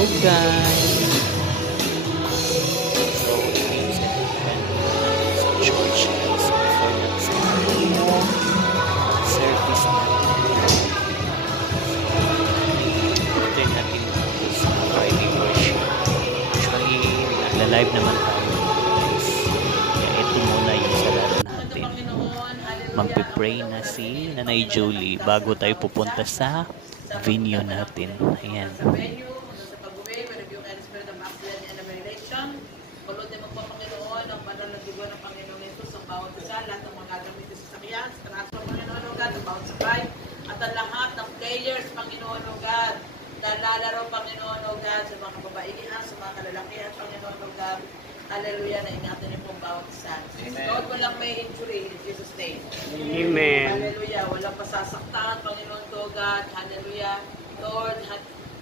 Hello guys! So, church is before nag-start yung service natin. After natin sa Friday worship. Actually, nagla-live naman tayo guys. Kaya ito muna yung salat natin. Magpipray na si Nanay Julie bago tayo pupunta sa venue natin. Ayan. At ang lahat ng players, Panginoon o God, na lalaro, Panginoon o God, sa mga kababaihan, sa mga kalalakihan, Panginoon o God, hallelujah, na ingatan niyo pong bawat isa. Lord, walang may injury in Jesus' name. Amen. Hallelujah, walang pasasaktan, Panginoon o God, hallelujah. Lord,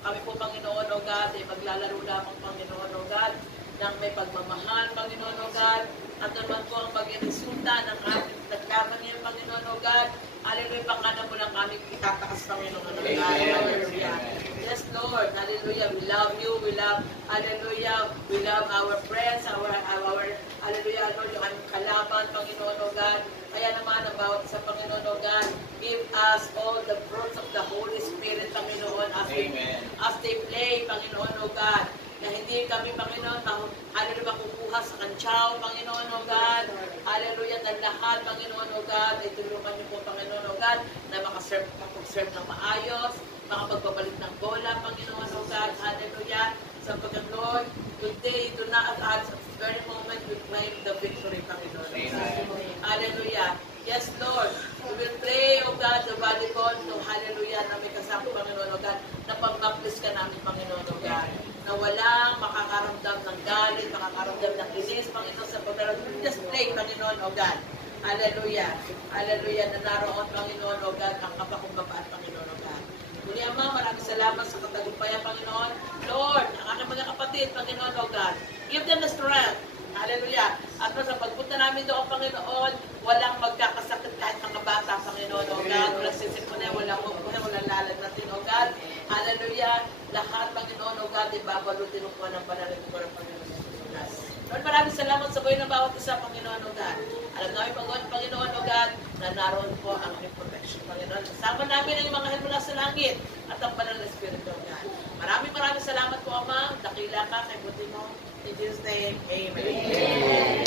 kami po, Panginoon o God, ay maglalaro lamang, Panginoon o God, ng may pagmamahal, Panginoon o God, at naman po ang maging resulta ng ating naglaman niyo, Panginoon o God. Hallelujah, pangalan mo lang kami itatakas, Panginoon o God. Hallelujah. Yes, Lord. Hallelujah. We love you. We love, hallelujah, we love our friends, our hallelujah, Lord, yung aming kalaban, Panginoon o God. Kaya naman, ang bawat sa Panginoon o God, give us all the fruits of the Holy Spirit, Panginoon, as they play, Panginoon o God. Na hindi kami, Panginoon, hallelujah, makukuha sa kantsaw, Panginoon o God. Hallelujah, na lahat, Panginoon o God, ay tulungan niyo po, Panginoon o God, na makapag-serve ng maayos, makapagbabalik ng bola, Panginoon o God. Hallelujah. Sapagkat, Lord, today, do not at the very moment, we claim the victory, Panginoon o God. Hallelujah. Yes, Lord. We will play, O God, the volleyball. No, hallelujah, na may kasama, Panginoon o God, na pag-baptist ka namin, Panginoon o God. Na walang makakaramdam ng galit, makakaramdam ng inis, Panginoon, sa pagdarang. Just play, Panginoon o God. Hallelujah. Hallelujah. Na naroon, Panginoon o God, ang kapakumbabaan, Panginoon o God. Muli, Ama, maraming salamat sa katagumpayan, Panginoon. Lord, ang aking mga kapatid, Panginoon o God, give them the strength. Hallelujah. At sa pagpunta namin doon, Panginoon, walang magkakasakit kahit mga bata, Panginoon o God. Walang sisipuna, walang muguna, walang lalag natin, o God. Hallelujah. Lahat, Panginoon o God, ibabalutin mo po ng panalagin ko ng Panginoon o God. Lord, maraming salamat sa buhay ng bawat isa, Panginoon o God. Alam namin, Panginoon o God, na naroon po ang aming protection, Panginoon. Kasama namin ang mga mula sa langit at ang banal na Espiritu o God. Maraming salamat po, Ama. Dakila ka, kay buti mo. In Jesus' name, amen.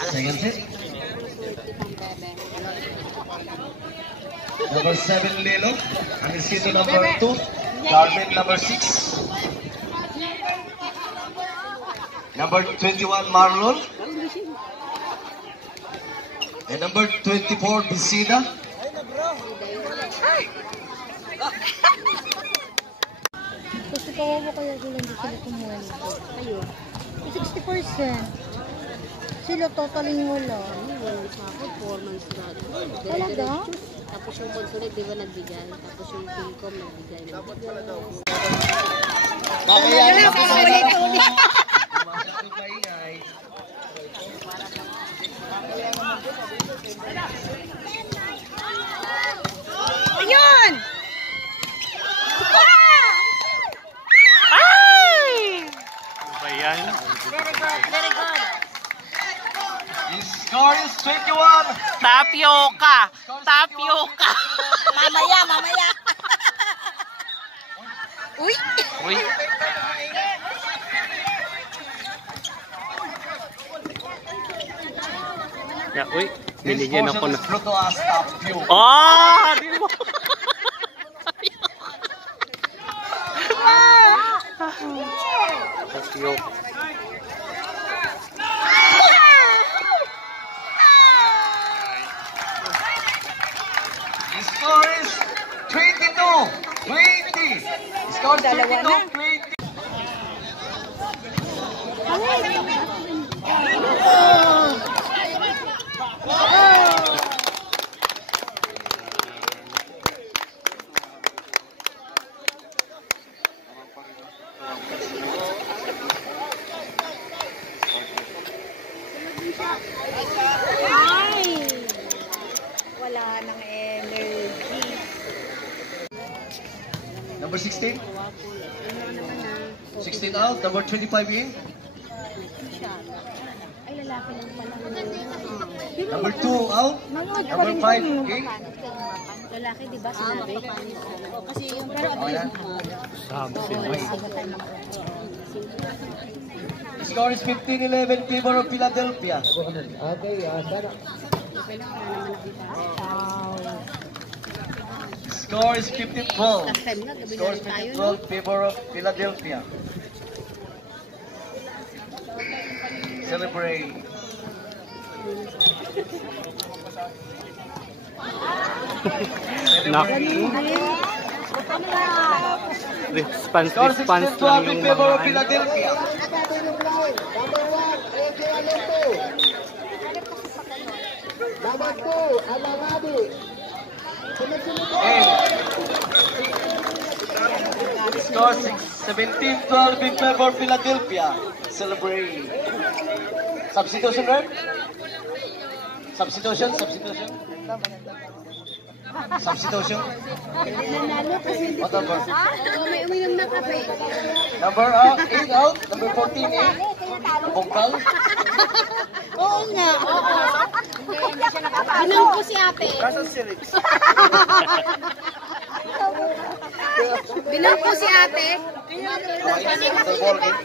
Second set. Number 7, Lilo. Anisito number 2. Carmen number 6. Number 21, Marlon. And number 24, Bisida. Kasi kawawa kaya sila hindi sila kumuha nito. Ayun. 60%. Sila totaling wala. Walang sakot, 4 months na. Talaga? Tapos yung consulate, di ba nagbigay? Tapos yung Pilcom nagbigay. Mamaya na masyado maingay. Ayun! Ayan. Very good, very good. The score is 21. Tapioca! Tapioca! Mamaya, mamaya. Uy! Uy! Yeah, uy. Binigyan ako na. Ah! Di mo! Tapioca. The score is 22-20. The score is 22-20. Ay! Wala nang energy. Number 16. Wapo. Ano naman na. 16 out. Number 25 in. Ay, lalaki lang pala. Number 2 out. Number 5 in. Lalaki, di ba sinabi? Kasi yung pero Oh, yan. Sabi sila. Score is 15-11 favor of Philadelphia. Score is 15-12. Score is 15-12 favor of Philadelphia. Celebrate. Naku. Response Score lang 16-12 in yung favor mga of Philadelphia. Score 17-12 in favor of Philadelphia. Celebrate. Substitution, right? Substitution. Substitution. Nanalo kasi hindi What number? may uminom na kape. Number 8 out. Number 14 in. Bongkal. Oo nga. Binom ko si ate. Binom ko si ate. The ball game.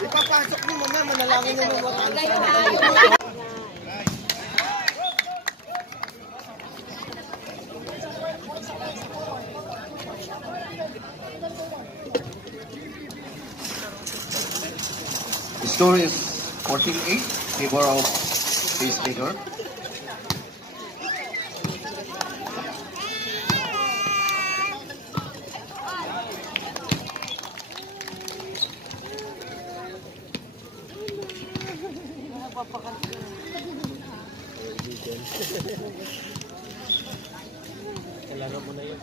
Ipapasok mo muna, manalangin mo ng wakan. The score is 14-8 favor of Pacemaker. Kailangan mo na yun.